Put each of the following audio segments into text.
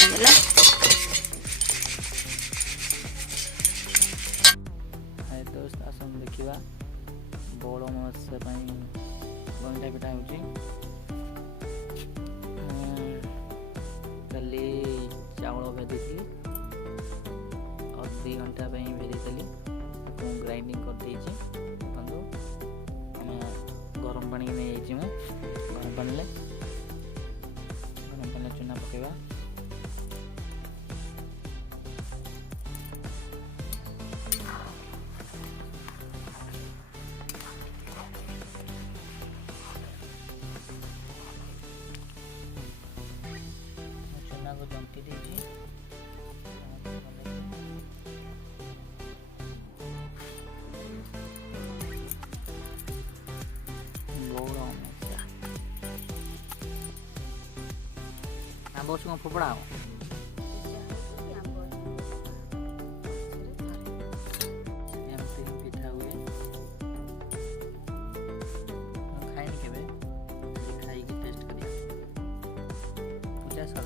ହେଇଗଲା। हाय दोस्त आसन देखा बौल अमावास्या गंठा पिठा हो कल चाउल भेदी थी और 2 घंटा भेदी ग्राइंडिंग कर देछि देखो गरम पानी नहीं गरम पानी चूना पकेबा चूना को जंती देछि बस कौन फोपड़ा हो एमती पिठा हुए खाई केवे खाई की टेस्ट करिया पूजा सर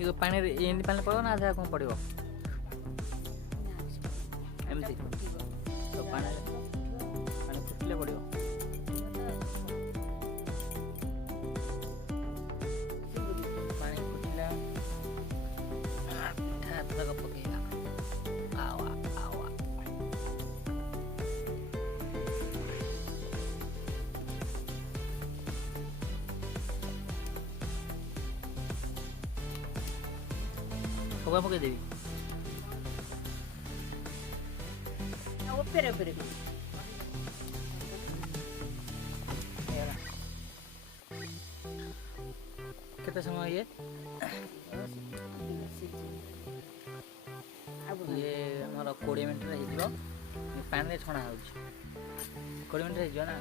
ये पानी एमती पानी पड़ो ना आधा कौन पड़ो एमती तो पानी फुटले पड़ो पानी फुटला पिठा तक पकेगा आवा आवा पके देवी केते समय ये हमारा 20 मिनट पानी छणा हो 20 मिनट ना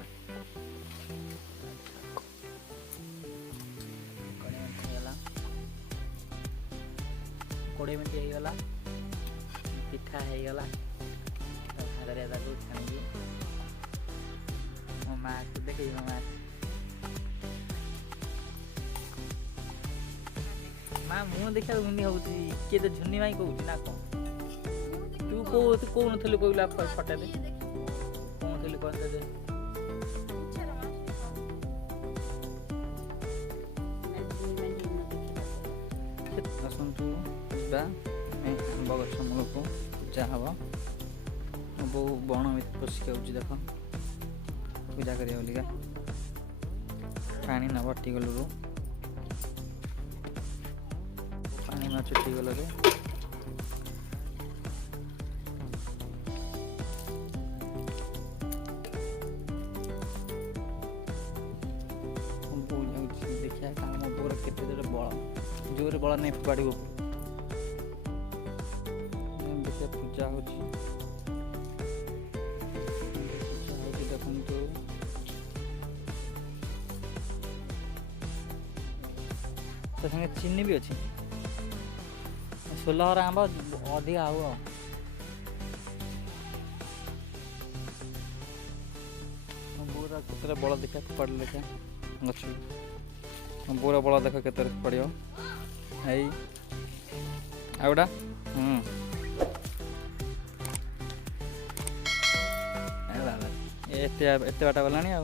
20 मिनट होगला पिठा होगला भागरे छाणी मो माँ को देख मो माँ मुँह देखा झुनी हो किए तो झुनी माई कहूँ ना कौन तू कौन थलु कहला फटा दे कौन थलु कहते दे आसतु आंब गछ मूल को पूजा हम बो बण पशिक देख पूजा करा पानी नब टीगल पानी न चुटीगल देखिए आम बोर केते बल जोर बल नहीं फोपाड़ पूजा हो देखो तो संगे चीनी भी अच्छी 16 आंब अधिक आउ बोर केते बल देखा फोपाड़ देखा गछ बोर बल देख के पड़ो आउटा एत बाटा गलानी आ